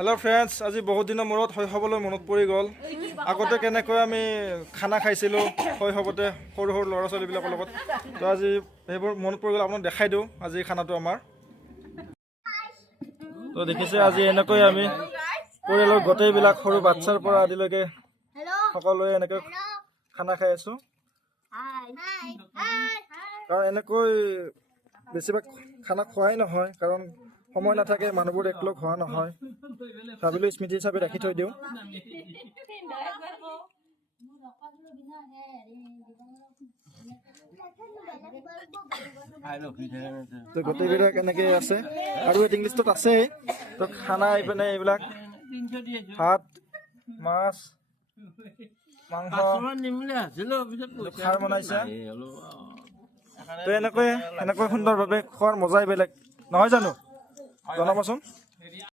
Hello' friends, আজি বহুত দিনৰ মূৰত শৈশৱলৈ মনত পৰি গ'ল। আগতে কেনেকৈ আমি খানা খাইছিলোঁ শৈশৱতে সৰু সৰু ল'ৰা ছোৱালীবিলাকৰ লগত। তো আজি সেইবোৰ মনত পৰি গ'ল, আপোনাক দেখাই দিওঁ আজিৰ খানাটো আমাৰ। তো দেখিছে আজি এনেকৈ আমি পৰিয়ালৰ গোটেইবিলাক সৰু বাচ্ছাৰ পৰা আদিলৈকে সকলোৱে এনেকৈ খানা খাই আছোঁ। কাৰণ এনেকৈ বেছিভাগ খানা খোৱাই নহয়, কাৰণ সময় নাথাকে, মানুহবোৰ একলগ হোৱা নহয়। ভাবিলোঁ স্মৃতি হিচাপে ৰাখি থৈ দিওঁ। তো গোটেইবিলাক এনেকৈ আছে আৰু ৱেটিং লিষ্টত আছেই। তো খানা এইপিনে এইবিলাক ভাত, মাছ, মাংস, খাৰ বনাইছে। তো এনেকৈ সুন্দৰভাৱে খোৱাৰ মজাই বেলেগ, নহয় জানো? জনাবচোন।